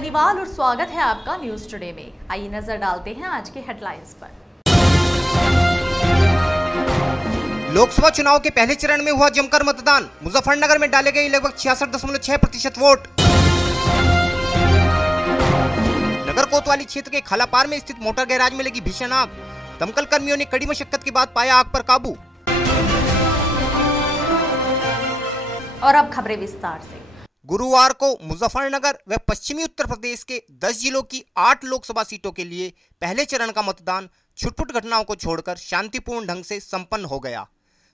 सैनीवाल और स्वागत है आपका न्यूज टुडे में। आइए नजर डालते हैं आज के हेडलाइंस पर। लोकसभा चुनाव के पहले चरण में हुआ जमकर मतदान। मुजफ्फरनगर में डाले गए लगभग 66.6% वोट। नगर कोतवाली क्षेत्र के खालापार में स्थित मोटर गैराज में लगी भीषण आग। दमकल कर्मियों ने कड़ी मशक्कत के बाद पाया आग पर काबू। और अब खबरें विस्तार से। गुरुवार को मुजफ्फरनगर व पश्चिमी उत्तर प्रदेश के 10 जिलों की 8 लोकसभा सीटों के लिए पहले चरण का मतदान छुटपुट घटनाओं को छोड़कर शांतिपूर्ण ढंग से संपन्न हो गया।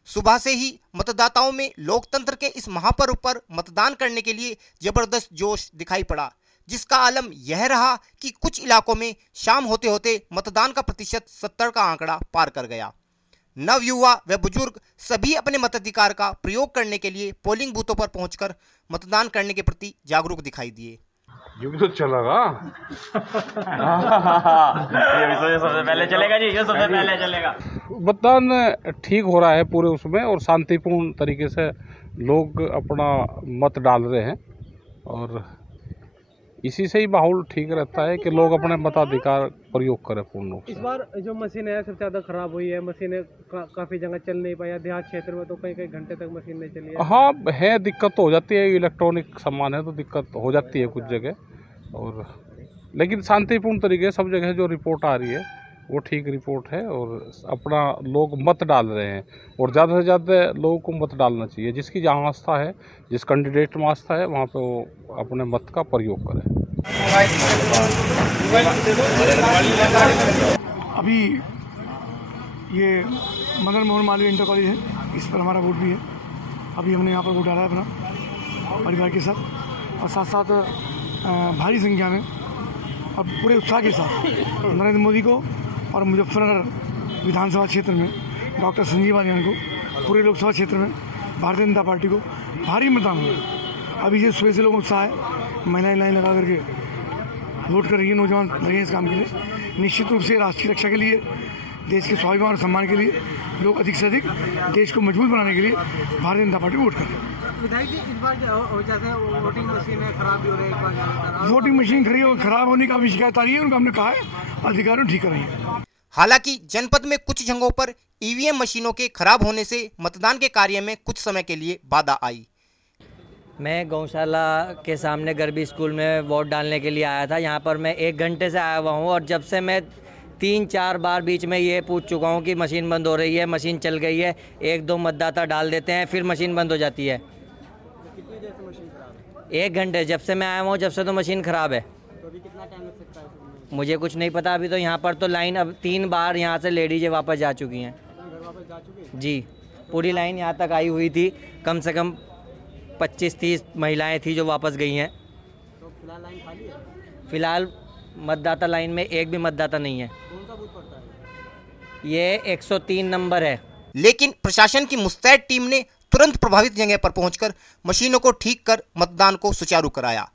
सुबह से ही मतदाताओं में लोकतंत्र के इस महापर्व पर मतदान करने के लिए जबरदस्त जोश दिखाई पड़ा, जिसका आलम यह रहा कि कुछ इलाकों में शाम होते होते मतदान का प्रतिशत 70 का आंकड़ा पार कर गया। नवयुवा व बुजुर्ग सभी अपने मताधिकार का प्रयोग करने के लिए पोलिंग बूथों पर पहुंचकर मतदान करने के प्रति जागरूक दिखाई दिए। युग तो चलेगा। ये सबसे पहले चलेगा जी, ये सबसे पहले चलेगा। मतदान ठीक हो रहा है पूरे उसमें, और शांतिपूर्ण तरीके से लोग अपना मत डाल रहे हैं, और इसी से ही माहौल ठीक रहता है कि लोग अपने मताधिकार प्रयोग करें पूर्ण रूप से। इस बार जो मशीन है सबसे ज़्यादा खराब हुई है। मशीनें काफ़ी जगह चल नहीं पाया। देहात क्षेत्र में तो कई कई घंटे तक मशीन नहीं चली है। हाँ है, दिक्कत तो हो जाती है। इलेक्ट्रॉनिक सामान है तो दिक्कत हो जाती है कुछ जगह, और लेकिन शांतिपूर्ण तरीके से सब जगह जो रिपोर्ट आ रही है वो ठीक रिपोर्ट है, और अपना लोग मत डाल रहे हैं, और ज़्यादा से ज़्यादा लोगों को मत डालना चाहिए। जिसकी जहाँ आस्था है, जिस कैंडिडेट में आस्था है, वहाँ पे वो अपने मत का प्रयोग करें। अभी ये मदन मोहन मालवीय इंटर कॉलेज है, इस पर हमारा वोट भी है। अभी हमने यहाँ पर वोट डाला है अपना परिवार के साथ, और साथ साथ भारी संख्या में और पूरे उत्साह के साथ नरेंद्र मोदी को और मुजफ्फरनगर विधानसभा क्षेत्र में डॉक्टर संजीव बालियान को, पूरे लोकसभा क्षेत्र में भारतीय जनता पार्टी को भारी मतदान हुआ। अभी ये सुबह से लोग उत्साह है, महिलाएं लाइन लगा करके वोट कर रही है, नौजवान लगे इस काम के लिए। निश्चित रूप से राष्ट्रीय रक्षा के लिए, देश के स्वाभिमान और सम्मान के लिए लोग अधिक से अधिक देश को मजबूत बनाने के लिए भारतीय जनता पार्टी वोट कर रहे हैं। विधायक जी, इस बार जैसे वोटिंग मशीन है खराब भी हो रही है, वोटिंग मशीन खराब होने का भी शिकायत आ रही है, उनका हमने कहा है अधिकारियों ठीक कर रही है। हालांकि जनपद में कुछ जगहों पर ईवीएम मशीनों के खराब होने से मतदान के कार्य में कुछ समय के लिए बाधा आई। मैं गौशाला के सामने गरबी स्कूल में वोट डालने के लिए आया था। यहाँ पर मैं 1 घंटे से आया हुआ हूँ, और जब से मैं 3-4 बार बीच में ये पूछ चुका हूँ कि मशीन बंद हो रही है, मशीन चल गई है। 1-2 मतदाता डाल देते हैं, फिर मशीन बंद हो जाती है। 1 घंटे जब से मैं आया हूँ, जब से तो मशीन ख़राब है। तो अभी कितना टाइम लग सकता है? मुझे कुछ नहीं पता। अभी तो यहाँ पर तो लाइन अब 3 बार यहाँ से लेडीज़ें वापस जा चुकी हैं। घर वापस जा चुके हैं? जी, पूरी लाइन यहाँ तक आई हुई थी। कम से कम 25-30 महिलाएं थी जो वापस गई हैं। तो फिलहाल लाइन खाली है? फिलहाल मतदाता लाइन में एक भी मतदाता नहीं है। कौन सा बूथ पड़ता है? ये 103 नंबर है। लेकिन प्रशासन की मुस्तैद टीम ने तुरंत प्रभावित जगह पर पहुंचकर मशीनों को ठीक कर मतदान को सुचारू कराया।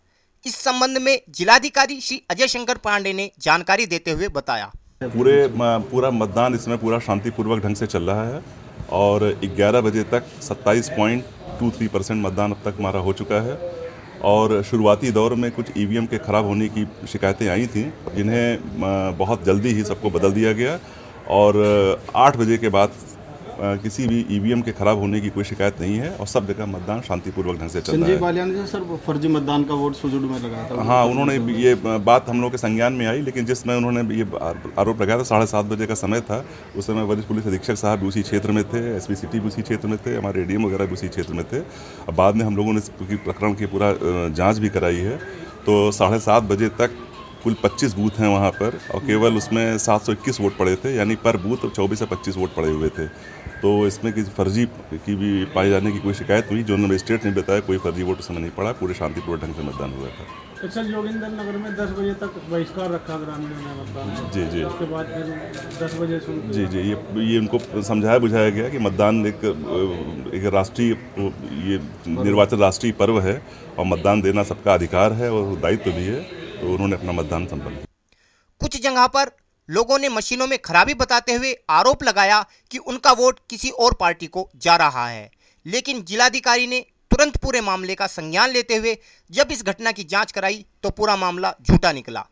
इस संबंध में जिलाधिकारी श्री अजय शंकर पांडे ने जानकारी देते हुए बताया, पूरा मतदान इसमें पूरा शांतिपूर्वक ढंग से चल रहा है, और 11 बजे तक 27.23% मतदान अब तक हमारा हो चुका है। और शुरुआती दौर में कुछ ईवीएम के ख़राब होने की शिकायतें आई थीं, जिन्हें बहुत जल्दी ही सबको बदल दिया गया, और 8 बजे के बाद किसी भी ईवीएम के खराब होने की कोई शिकायत नहीं है, और सब जगह मतदान शांतिपूर्वक ढंग से चल रहा है। संजीव बालियान ने सर फर्जी मतदान का वोट सुजड़ में लगाया था। हाँ, उन्होंने ये बात हम लोग के संज्ञान में आई, लेकिन जिसमें उन्होंने ये आरोप लगाया था, 7:30 बजे का समय था। उस समय वरिष्ठ पुलिस अधीक्षक साहब भी उसी क्षेत्र में थे, एसपी सिटी भी उसी क्षेत्र में थे, हमारे एडीएम वगैरह भी उसी क्षेत्र में थे। अब बाद में हम लोगों ने प्रकरण की पूरा जाँच भी कराई है। तो 7:30 बजे तक कुल 25 बूथ हैं वहाँ पर, और केवल उसमें 721 वोट पड़े थे, यानी पर बूथ 24 से 25 वोट पड़े हुए थे। तो इसमें किसी फर्जी की भी पाए जाने की कोई शिकायत हुई, जो मजिस्ट्रेट ने बताया कोई फर्जी वोट उसमें नहीं पड़ा, पूरे शांतिपूर्ण ढंग से मतदान हुआ था। सर, जोगिंदर नगर में 10 बजे तक बहिष्कार रखा ग्रामीणों ने मतदान। जी। उसके बाद फिर 10 बजे जी, ये उनको समझाया बुझाया गया कि मतदान एक राष्ट्रीय ये निर्वाचन राष्ट्रीय पर्व है, और मतदान देना सबका अधिकार है और दायित्व भी है। तो उन्होंने अपना मतदान संपन्न किया। कुछ जगह पर लोगों ने मशीनों में खराबी बताते हुए आरोप लगाया कि उनका वोट किसी और पार्टी को जा रहा है, लेकिन जिलाधिकारी ने तुरंत पूरे मामले का संज्ञान लेते हुए जब इस घटना की जांच कराई तो पूरा मामला झूठा निकला।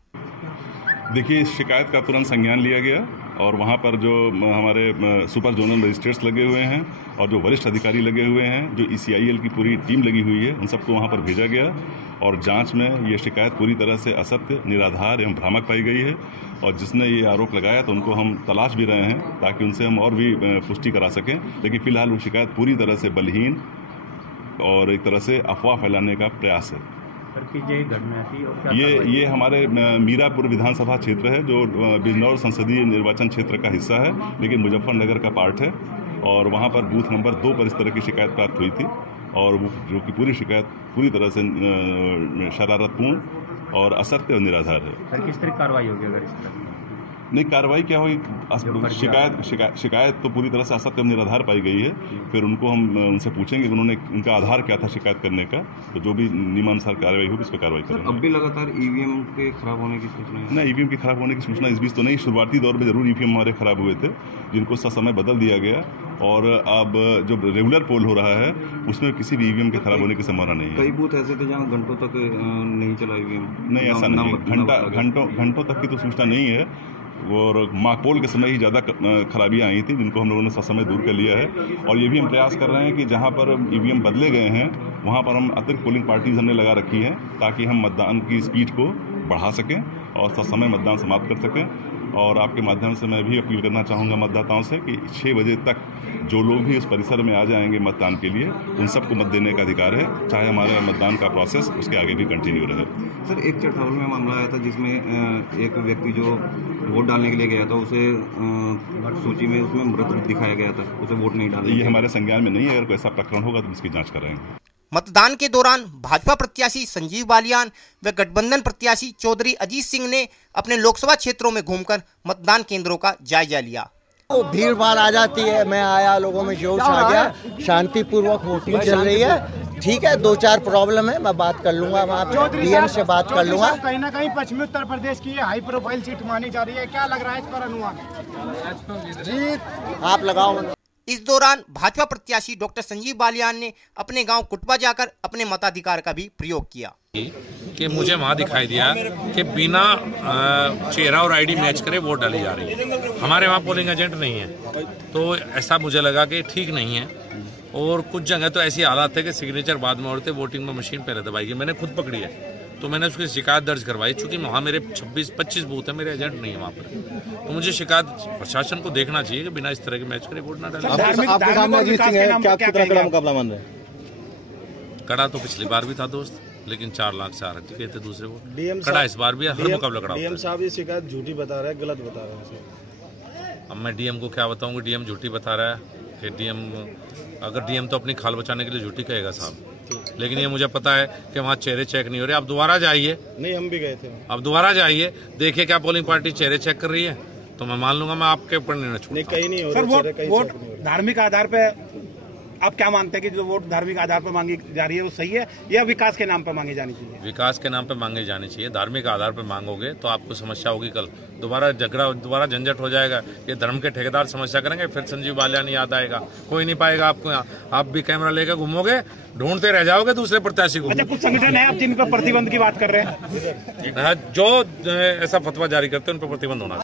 देखिए, इस शिकायत का तुरंत संज्ञान लिया गया और वहाँ पर जो हमारे सुपर जोनल मजिस्ट्रेट्स लगे हुए हैं और जो वरिष्ठ अधिकारी लगे हुए हैं, जो ECIL की पूरी टीम लगी हुई है, उन सबको वहाँ पर भेजा गया और जांच में ये शिकायत पूरी तरह से असत्य, निराधार एवं भ्रामक पाई गई है। और जिसने ये आरोप लगाया तो उनको हम तलाश भी रहे हैं ताकि उनसे हम और भी पुष्टि करा सकें, लेकिन फिलहाल वो शिकायत पूरी तरह से बलहीन और एक तरह से अफवाह फैलाने का प्रयास है। घटना थी और क्या ये हमारे मीरापुर विधानसभा क्षेत्र है जो बिजनौर संसदीय निर्वाचन क्षेत्र का हिस्सा है, लेकिन मुजफ्फरनगर का पार्ट है और वहाँ पर बूथ नंबर 2 पर इस तरह की शिकायत प्राप्त हुई थी और जो कि पूरी शिकायत पूरी तरह से शरारतपूर्ण और असत्य और निराधार है। सर, किस तरह कार्रवाई होगी अगर इस तरह? नहीं, कार्रवाई क्या होगी? शिकायत तो पूरी तरह से असत्य और निराधार पाई गई है। फिर उनको हम उनसे पूछेंगे कि उन्होंने उनका आधार क्या था शिकायत करने का, तो जो भी नियमानुसार कार्रवाई होगी उस पर कार्रवाई करेंगे। अब भी लगातार EVM के खराब होने की सूचना है? नहीं, EVM के खराब होने की सूचना इस बीच तो नहीं। शुरुआती दौर में जरूर EVM हमारे खराब हुए थे, जिनको समय बदल दिया गया और अब जो रेगुलर पोल हो रहा है उसमें किसी भी EVM के खराब होने की संभावना नहीं है। कई बूथ ऐसे थे जहाँ घंटों तक नहीं चला EVM। नहीं, ऐसा नहीं, घंटों तक की तो सूचना नहीं है और माकपोल के समय ही ज़्यादा खराबियाँ आई थी, जिनको हम लोगों ने समय दूर कर लिया है। और ये भी हम प्रयास कर रहे हैं कि जहाँ पर EVM बदले गए हैं वहाँ पर हम अतिरिक्त पोलिंग पार्टीज हमने लगा रखी हैं ताकि हम मतदान की स्पीड को बढ़ा सकें और समय मतदान समाप्त कर सकें। और आपके माध्यम से मैं भी अपील करना चाहूँगा मतदाताओं से कि 6 बजे तक जो लोग भी उस परिसर में आ जाएंगे मतदान के लिए, उन सबको मत देने का अधिकार है, चाहे हमारे मतदान का प्रोसेस उसके आगे भी कंटिन्यू रहे। सर, एक चटरावल में मामला आया था जिसमें एक व्यक्ति जो वोट डालने के लिए गया था उसे सूची में उसमें मृत दिखाया गया था, उसे वोट नहीं डालने। ये हमारे संज्ञान में नहीं है। अगर कोई ऐसा प्रकरण होगा तो उसकी जाँच कराएंगे। मतदान के दौरान भाजपा प्रत्याशी संजीव बालियान व गठबंधन प्रत्याशी चौधरी अजीत सिंह ने अपने लोकसभा क्षेत्रों में घूमकर मतदान केंद्रों का जायजा लिया। तो भीड़ भाड़ आ जाती है, मैं आया, लोगों में जोश आ गया, शांतिपूर्वक वोटिंग चल रही है। ठीक है, 2-4 प्रॉब्लम है, मैं बात कर लूंगा, वहाँ पे DM से बात कर लूंगा। कहीं ना कहीं पश्चिमी उत्तर प्रदेश की हाई प्रोफाइल सीट मानी जा रही है, क्या लग रहा है इस पर अनुमान? जीत आप लगाओ। इस दौरान भाजपा प्रत्याशी डॉक्टर संजीव बालियान ने अपने गांव कुटवा जाकर अपने मताधिकार का भी प्रयोग किया कि मुझे वहाँ दिखाई दिया कि बिना चेहरा और ID मैच करे वोट डाली जा रही है। हमारे वहाँ पोलिंग एजेंट नहीं है, तो ऐसा मुझे लगा कि ठीक नहीं है। और कुछ जगह तो ऐसी हालात है कि सिग्नेचर बाद में होते, वोटिंग में मशीन पहले दबाई गई। मैंने खुद पकड़ी है, तो मैंने उसकी शिकायत दर्ज करवाई। चूँकि वहाँ मेरे 26-25 बूथ है, मेरे एजेंट नहीं है वहाँ पर, तो मुझे शिकायत प्रशासन को देखना चाहिए कि बिना इस तरह के मैच करे वोट ना डालें। कड़ा तो पिछली बार भी था दोस्त, लेकिन 4 लाख से आरक्षी गए थे दूसरे वोट। कड़ा इस बार भी है, हर मुकाबला कड़ा। DM साहब ये शिकायत झूठी बता रहे हैं, गलत बता रहे हैं। अब मैं DM को क्या बताऊँगी? DM झूठी बता रहा है कि अगर DM तो अपनी खाल बचाने के लिए झूठी कहेगा साहब, लेकिन ये मुझे पता है कि वहाँ चेहरे चेक नहीं हो रहे। आप दोबारा जाइए। नहीं, हम भी गए थे। अब दोबारा जाइए, देखिए क्या पोलिंग पार्टी चेहरे चेक कर रही है, तो मैं मान लूंगा। मैं आपके ऊपर नहीं छोड़ूंगा। कहीं नहीं हो रहा। वोट धार्मिक आधार पे आप क्या मानते हैं कि जो वोट धार्मिक आधार पर मांगी जा रही है वो सही है या विकास के नाम पर मांगी जानी चाहिए? विकास के नाम पर मांगी जानी चाहिए। धार्मिक आधार पर मांगोगे तो आपको समस्या होगी, कल दोबारा झगड़ा, दोबारा झंझट हो जाएगा। ये धर्म के ठेकेदार समस्या करेंगे, फिर संजीव बालियान याद आएगा, कोई नहीं पाएगा आपको यहाँ। आप भी कैमरा लेकर घूमोगे, ढूंढते रह जाओगे दूसरे प्रत्याशी को। अच्छा, कुछ संगठन है आप जिन पर प्रतिबंध की बात कर रहे हैं? जो ऐसा फतवा जारी करते हैं उन पर प्रतिबंध होना।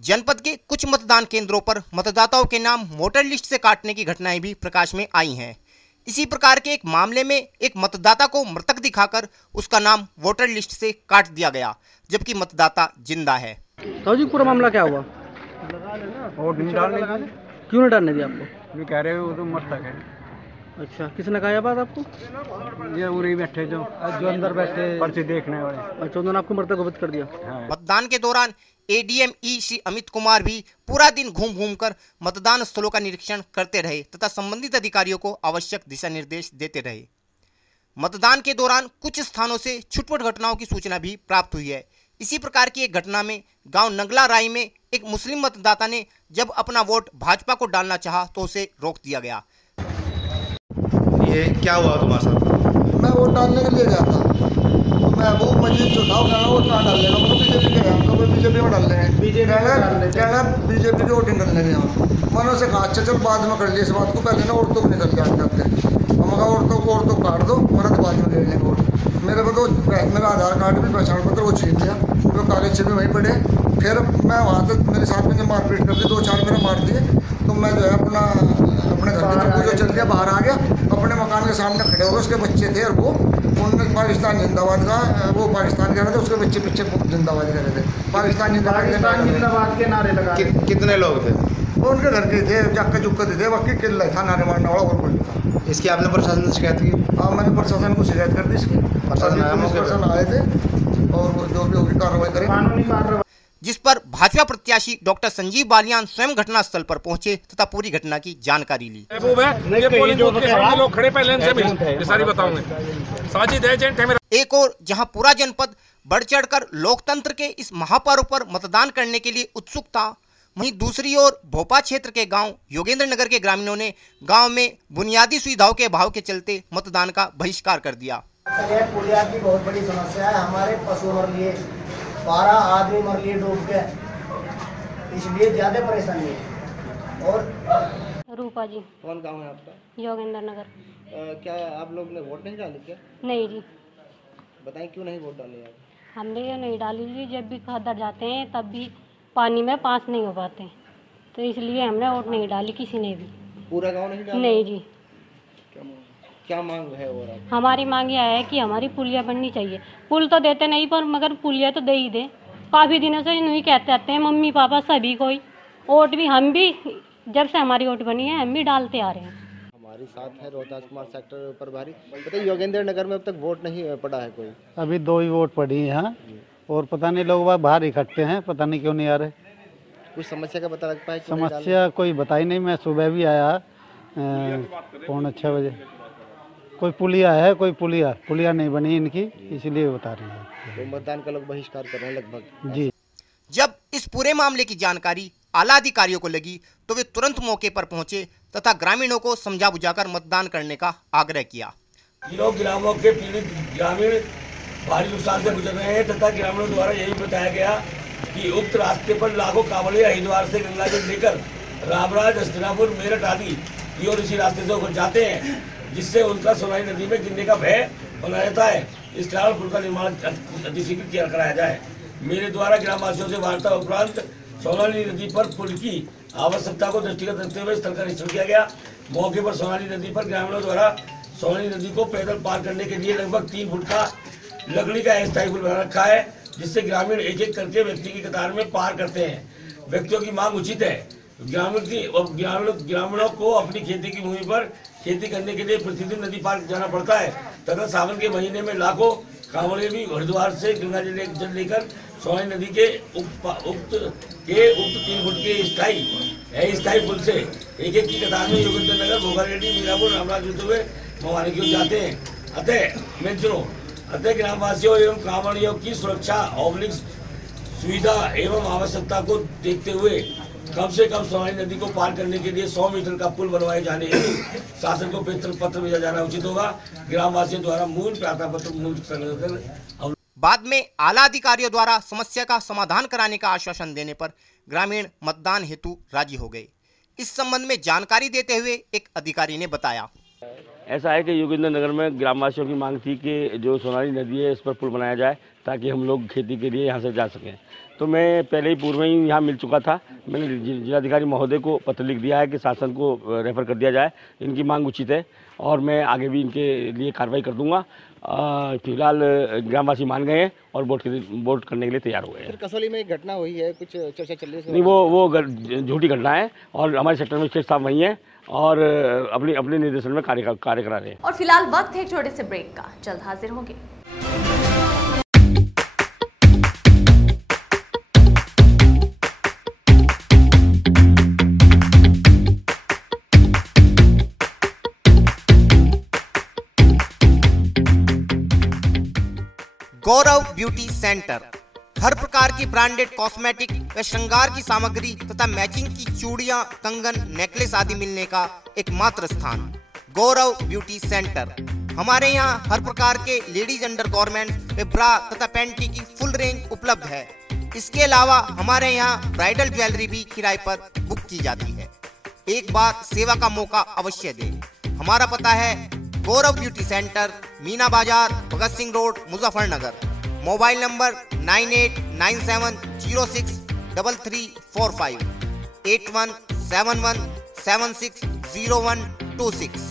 जनपद के कुछ मतदान केंद्रों पर मतदाताओं के नाम वोटर लिस्ट से काटने की घटनाएं भी प्रकाश में आई हैं। इसी प्रकार के एक मामले में एक मतदाता को मृतक दिखाकर उसका नाम वोटर लिस्ट से काट दिया गया, जबकि मतदाता जिंदा है। तो जी पूरा मामला क्या हुआ? वोट नहीं डालने, क्यों नहीं डालने दिया आपको? ये कह रहे हो तो मृतक है। अच्छा, किसने कहा बात आपको? ये उरी बैठे जो अंदर बैठे पर्ची देखने वाले। अच्छा, उन्होंने आपको मृतक घोषित कर दिया। मतदान के दौरान ADM श्री अमित कुमार भी पूरा दिन घूम घूमकर मतदान स्थलों का निरीक्षण करते रहे तथा संबंधित अधिकारियों को आवश्यक दिशा निर्देश देते रहे। मतदान के दौरान कुछ स्थानों से छुटपुट घटनाओं की सूचना भी प्राप्त हुई है। इसी प्रकार की एक घटना में गांव नंगला राई में एक मुस्लिम मतदाता ने जब अपना वोट भाजपा को डालना चाहा तो उसे रोक दिया गया। ये क्या हुआ तुम्हारे साथ? मैं वोट डालने के लिए गया था, तो महबूब मजीद जो था वो कहाँ डाल लेगा, मतलब बीजेपी के हैं, तो बीजेपी में डाल रहे हैं, कहना बीजेपी की वोटिंग करने के यहाँ। मैंने उसे कहा अच्छा चल बाद में कर लिया इस बात को, पहले ना औरतों को निकल के आगे जाते, हम कहा औरतों को काट दो, मैंने तो बाद में ले लेंगे वोट। मेरे को तो मेरा आधार कार्ड भी पहचान पत्र वो छीन लिया, वो कागज से भी वहीं पड़े। फिर मैं वहाँ तक मेरे साथ में मारपीट कर दी, 2-4 मेरे मार दिए, तो मैं जो है अपने घर की तरफ जो चल के बाहर आ गया, अपने मकान के सामने खड़े हो गए। उसके बच्चे थे और वो उन्होंने पाकिस्तान जिंदाबाद का, वो पाकिस्तान कह रहे थे, उसके बच्चे पीछे जिंदाबाद कह रहे थे, पाकिस्तान जिंदाबाद के नारे लगा। कितने लोग थे? वो उनके घर के थे, चक्के चुक्के थे, बाकी किला था नारे मारने वाला और कोई था। इसकी आपने प्रशासन से शिकायत की? हाँ, मैंने प्रशासन को शिकायत कर दी इसकी, प्रशासन आए थे और वो जो भी होगी कार्रवाई करें, कानूनी कार्रवाई। जिस पर भाजपा प्रत्याशी डॉक्टर संजीव बालियान स्वयं घटनास्थल पर पहुंचे तथा पूरी घटना की जानकारी ली। लोग खड़े पहले से मिले, सारी बताऊंगे, साजिद एजेंट है मेरा। एक और जहां पूरा जनपद बढ़ चढ़कर लोकतंत्र के इस महापर्व पर मतदान करने के लिए उत्सुक था, वहीं दूसरी ओर भोपा क्षेत्र के गांव योगेंद्र नगर के ग्रामीणों ने गांव में बुनियादी सुविधाओं के अभाव के चलते मतदान का बहिष्कार कर दिया। पुलिया की बहुत बड़ी समस्या है, हमारे पशु मर लिए, 12 आदमी मर लिए डूब के, इसलिए ज्यादा परेशानी है। और रूपा जी। कौन गाँव है आपका? योगेंद्र नगर। क्या आप लोग ने वोट नहीं डाली क्या? नहीं जी। बताएं क्यों नहीं वोट डाली आप? हमने ये नहीं डाली जी, जब भी खदर जाते हैं तब भी पानी में पास नहीं हो पाते, तो इसलिए हमने वोट नहीं डाली किसी ने भी। पूरा गांव नहीं डाला? नहीं जी। क्या मांग है? और हमारी मांग यह है कि हमारी पुलिया बननी चाहिए। पुल तो देते नहीं पर मगर पुलिया तो दे ही दे। काफ़ी दिनों से नहीं कहते आते हैं मम्मी पापा सभी कोई, वोट भी हम भी जब से हमारी वोट बनी है हम भी डालते आ रहे हैं। हमारे साथ है रोहतास कुमार सेक्टर प्रभारी। बताइए योगेंद्र नगर में अब तक वोट नहीं पड़ा है कोई? अभी 2 ही वोट पड़ी है यहाँ, और पता नहीं लोग बाहर इकट्ठे हैं, पता नहीं क्यों नहीं आ रहे। कुछ समस्या का पता लग पाया? समस्या कोई बताई नहीं, मैं सुबह भी आया 5:45 बजे। कोई पुलिया है, कोई पुलिया नहीं बनी इनकी, इसलिए बता रही है। तो मतदान का लोग बहिष्कार कर रहे हैं लगभग जी। जब इस पूरे मामले की जानकारी आला अधिकारियों को लगी तो वे तुरंत मौके पर पहुंचे तथा ग्रामीणों को समझा बुझाकर मतदान करने का आग्रह किया। तीनों ग्रामों के पीड़ित ग्रामीण भारी नुकसान से गुजर रहे हैं तथा ग्रामीणों द्वारा यही बताया गया कि उक्त रास्ते पर लाखों कांवड़िया हरिद्वार से गंगा जल लेकर रामराज, हस्तिनापुर, मेरठ आदि की ओर इसी रास्ते से होकर जाते हैं, जिससे उनका सोनाली नदी में गिरने का भय बना रहता है। इस कारण पुल का निर्माण अतिशीघ्र कराया जाए। मेरे द्वारा ग्रामवासियों से वार्ता उपरांत सोनाली नदी पर पुल की आवश्यकता को दृष्टिगत रखते हुए स्थल का निरीक्षण किया गया। मौके पर सोनाली नदी पर ग्रामीणों द्वारा सोनाली नदी को पैदल पार करने के लिए लगभग 3 फुट का लकड़ी का अस्थायी पुल बना रखा है, जिससे ग्रामीण एक एक करके व्यक्ति की कतार में पार करते हैं। व्यक्तियों की मांग उचित है। ग्रामीणों को अपनी खेती की भूमि पर खेती करने के लिए प्रतिदिन नदी पार जाना पड़ता है तथा सावन के महीने में लाखों कांवड़िए भी हरिद्वार से गंगा जल लेकर सोनाली नदी के उक्त 3 फुट के स्थायी पुल से एक एक की कतार में योगेंद्र नगर, भोगारेड्डी, मीरापुर, रामराज होते हुए मवानी की ओर जाते हैं। अतः ग्रामवासियों एवं कांवड़ियों की सुरक्षा ऑब्लिक सुविधा एवं आवश्यकता को देखते हुए कम से कम सोनाली नदी को पार करने के लिए 100 मीटर का पुल बनवाए जाने हेतु शासन को पत्र भेजा जाना उचित होगा। ग्रामवासियों द्वारा मूल प्रार्थना पत्र बाद में आला अधिकारियों द्वारा समस्या का समाधान कराने का आश्वासन देने पर ग्रामीण मतदान हेतु राजी हो गए। इस संबंध में जानकारी देते हुए एक अधिकारी ने बताया, ऐसा है कि योगेंद्र नगर में ग्रामवासियों की मांग थी कि जो सोनाली नदी है इस पर पुल बनाया जाए ताकि हम लोग खेती के लिए यहाँ से जा सकें। तो मैं पहले ही पूर्व में ही यहाँ मिल चुका था। मैंने जिलाधिकारी महोदय को पत्र लिख दिया है कि शासन को रेफर कर दिया जाए, इनकी मांग उचित है और मैं आगे भी इनके लिए कार्रवाई कर दूंगा। फिलहाल ग्रामवासी मान गए हैं और वोट करने के लिए तैयार हो गए हैं। कसौली में एक घटना हुई है, कुछ चर्चा चल रही है? नहीं, वो झूठी घटना है और हमारे सेक्टर में स्टेट साहब वही हैं और अपने निर्देशन में कार्य करा रहे हैं। और फिलहाल वक्त है एक छोटे से ब्रेक का, जल्द हाजिर होंगे। गौरव ब्यूटी सेंटर हर प्रकार की ब्रांडेड कॉस्मेटिक व श्रृंगार की सामग्री तथा मैचिंग की चूड़ियां, कंगन, नेकलेस आदि मिलने का एकमात्र स्थान गौरव ब्यूटी सेंटर। हमारे यहाँ हर प्रकार के लेडीज अंडरगारमेंट्स व ब्रा तथा पैंटी की फुल रेंज उपलब्ध है। इसके अलावा हमारे यहाँ ब्राइडल ज्वेलरी भी किराए पर बुक की जाती है। एक बार सेवा का मौका अवश्य दें। हमारा पता है गौरव beauty centre, Meena Bazaar, Bhagat Singh road, Muzaffarnagar. Mobile number 9897063345 8171760126।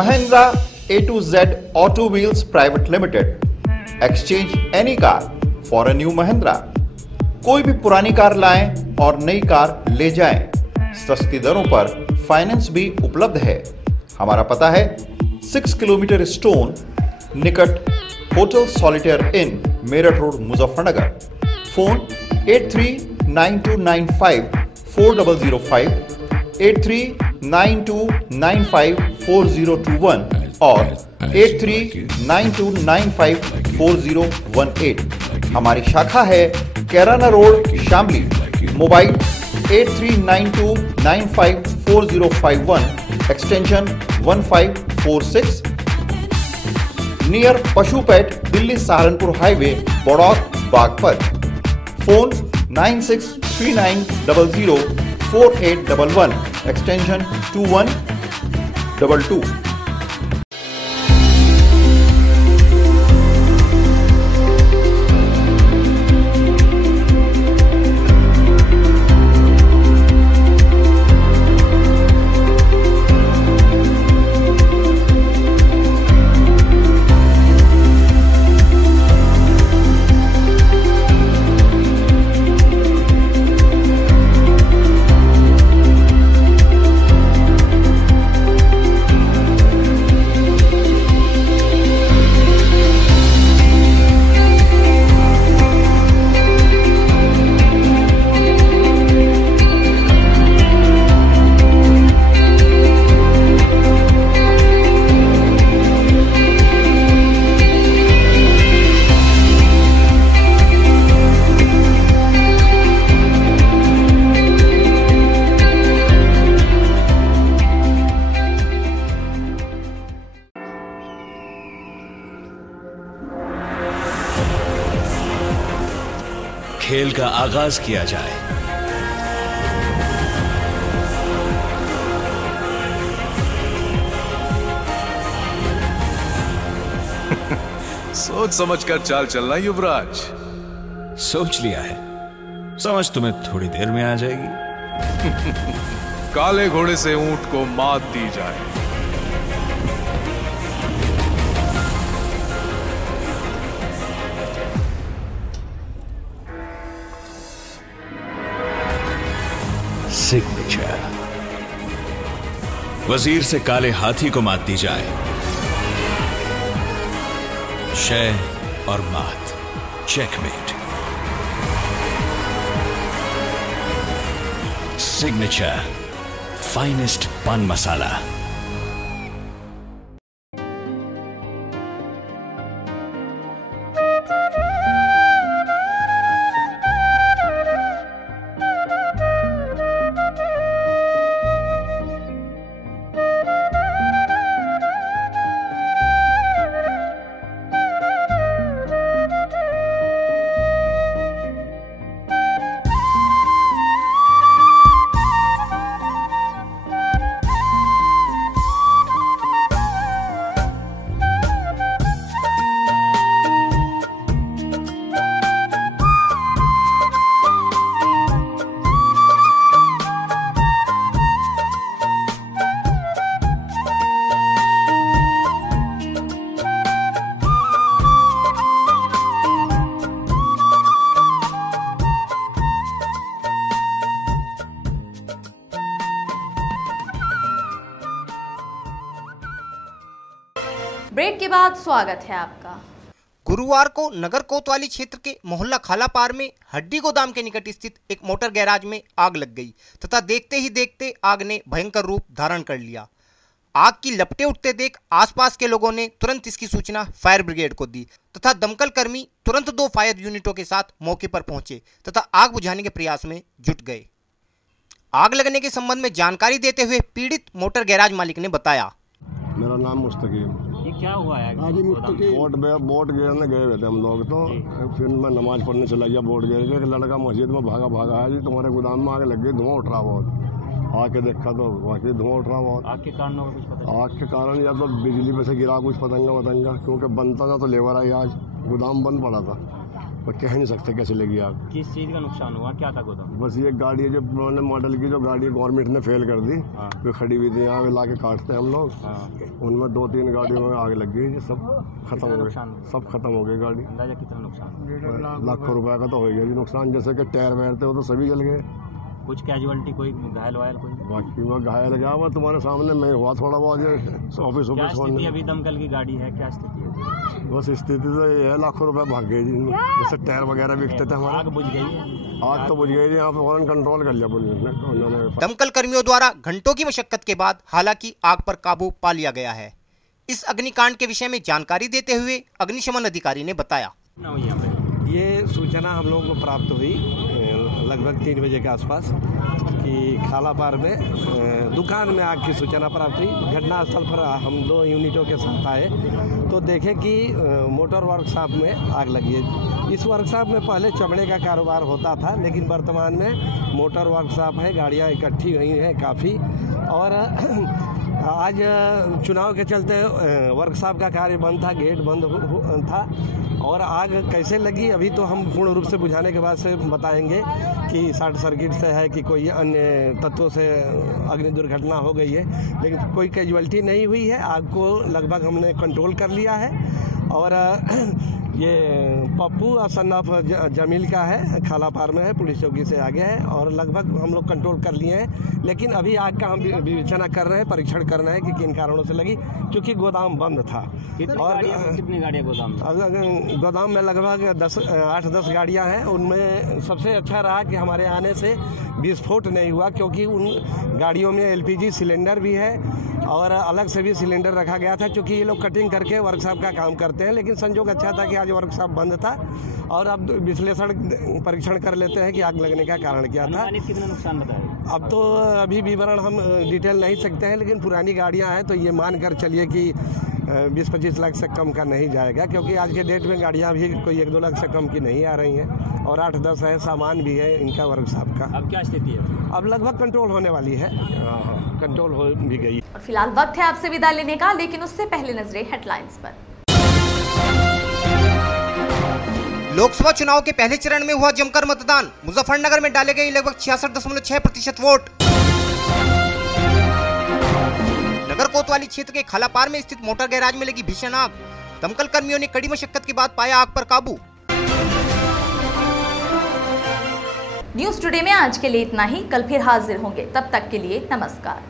Mahindra A to Z Auto Wheels Private Limited. Exchange any car for a new Mahindra. कोई भी पुरानी कार लाएं और नई कार ले जाएं। सस्ती दरों पर फाइनेंस भी उपलब्ध है। हमारा पता है 6 किलोमीटर स्टोन निकट hotel solitaire inn Meerut road Muzaffarnagar. Phone 8392954005 8392954021 और 8392954018। हमारी शाखा है Kairana road Shamli. Mobile 8392954051 extension 1546 near पशुपेट Delhi Saharanpur highway Baraut Baghpat. Phone 9639004811 extension 2122। खेल का आगाज किया जाए। सोच समझ कर चाल चलना युवराज। सोच लिया है, समझ तुम्हें थोड़ी देर में आ जाएगी। काले घोड़े से ऊंट को मात दी जाए। सिग्नेचर। वजीर से काले हाथी को मात दी जाए। शय और मात, चेकमेट। सिग्नेचर फाइनेस्ट पान मसाला। बाद स्वागत है आपका। गुरुवार को नगर कोतवाली क्षेत्र के मोहल्ला खालापार में हड्डी गोदाम के निकट स्थित एक मोटर गैराज में आग लग गई तथा देखते ही देखते आग ने भयंकर रूप धारण कर लिया। आग की लपटें उठते देख आसपास के लोगों ने तुरंत इसकी सूचना फायर ब्रिगेड को दी तथा दमकल कर्मी तुरंत 2 फायर यूनिटों के साथ मौके पर पहुंचे तथा आग बुझाने के प्रयास में जुट गए। आग लगने के संबंध में जानकारी देते हुए पीड़ित मोटर गैराज मालिक ने बताया, मेरा नाम मुस्तकीम। ये क्या हुआ है? बोट गिरने गए हुए थे हम लोग, तो फिर मैं नमाज पढ़ने चला गया। बोट गिर एक लड़का मस्जिद में भागा है जी, तुम्हारे गोदाम में आग लग गई, धुआं उठ रहा बहुत। आके देखा तो वाकई धुआं उठ रहा बहुत। आग के कारणों का कुछ पता? आग के कारण या तो बिजली पे से गिरा कुछ पतंगा, क्योंकि बनता था तो लेबर आई, आज गोदाम बंद पड़ा था, पर कह नहीं सकते कैसे लगी आग। किस चीज़ का नुकसान हुआ? क्या था गोदाम? बस ये गाड़ी है जो पुराने मॉडल की, जो गाड़ी गवर्नमेंट ने फेल कर दी, जो खड़ी हुई थी यहाँ ला के काटते हैं हम लोग, उनमें 2-3 गाड़ियों में आग लग गई, सब खत्म हो गए, सब खत्म हो गई गाड़ी। अंदाजा कितना नुकसान? लाखों रुपए का तो हो गया जी नुकसान। जैसे कि टायर वायर थे वो तो सभी जल गए। कुछ कैजुअलिटी, कोई घायल वायल कोई? बाकी मैं घायल गया हुआ तुम्हारे सामने मैं हुआ थोड़ा बहुत ऑफिस। अभी दमकल की गाड़ी है, क्या स्थिति है? बस स्थिति तो ये है, लाखों रुपए भाग गए जी। जैसे टायर वगैरह बिकते थे हमारे। आग बुझ गई है? आग तो बुझ गई थी, यहाँ पे फौरन कंट्रोल कर लिया पुलिस ने, उन्होंने। दमकल कर्मियों द्वारा घंटों की मशक्कत के बाद हालांकि आग पर काबू पा लिया गया है। इस अग्निकांड के विषय में जानकारी देते हुए अग्निशमन अधिकारी ने बताया, ये सूचना हम लोगों को प्राप्त हुई लगभग 3 बजे के आसपास कि खालापार में दुकान में आग की सूचना प्राप्त हुई। घटनास्थल पर हम 2 यूनिटों के साथ आए तो देखें कि मोटर वर्कशॉप में आग लगी है। इस वर्कशॉप में पहले चमड़े का कारोबार होता था, लेकिन वर्तमान में मोटर वर्कशॉप है, गाड़ियाँ इकट्ठी हुई हैं काफ़ी। और आज चुनाव के चलते वर्कशॉप का कार्य बंद था, गेट बंद था, और आग कैसे लगी अभी तो हम पूर्ण रूप से बुझाने के बाद से बताएंगे कि शॉर्ट सर्किट से है कि कोई अन्य तत्वों से अग्नि दुर्घटना हो गई है, लेकिन कोई कैजुअलिटी नहीं हुई है। आग को लगभग हमने कंट्रोल कर लिया है। और ये पप्पू सन ऑफ जमील का है, खालापार में है, पुलिस चौकी से आगे है, और लगभग हम लोग कंट्रोल कर लिए हैं। लेकिन अभी आग का हम विवेचना कर रहे हैं, परीक्षण कर रहे हैं कि किन कारणों से लगी, क्योंकि गोदाम बंद था। और कितनी गाड़ियाँ गोदाम में लगभग 8-10 गाड़ियाँ हैं। उनमें सबसे अच्छा रहा कि हमारे आने से विस्फोट नहीं हुआ, क्योंकि उन गाड़ियों में LPG सिलेंडर भी है और अलग से भी सिलेंडर रखा गया था, क्योंकि ये लोग कटिंग करके वर्कशॉप का काम करते हैं। लेकिन संजोग अच्छा था कि आज वर्कशॉप बंद था, और अब विश्लेषण परीक्षण कर लेते हैं कि आग लगने का कारण क्या था। कितना नुकसान बताया? अब तो अभी विवरण हम डिटेल नहीं सकते हैं, लेकिन पुरानी गाड़ियां हैं तो ये मान कर चलिए कि 20-25 लाख से कम का नहीं जाएगा, क्योंकि आज के डेट में गाड़ियां भी कोई 1-2 लाख से कम की नहीं आ रही हैं, और 8-10 है, सामान भी है इनका वर्कशॉप का। अब क्या स्थिति है? अब लगभग कंट्रोल होने वाली है, कंट्रोल हो भी गई। और फिलहाल वक्त है आपसे विदा लेने का, लेकिन उससे पहले नजरें हेडलाइंस पर। लोकसभा चुनाव के पहले चरण में हुआ जमकर मतदान। मुजफ्फरनगर में डाले गए लगभग 66.6% वोट। नगर कोतवाली क्षेत्र के खालापार में स्थित मोटर गैराज में लगी भीषण आग। दमकल कर्मियों ने कड़ी मशक्कत के बाद पाया आग पर काबू। न्यूज टुडे में आज के लिए इतना ही। कल फिर हाजिर होंगे, तब तक के लिए नमस्कार।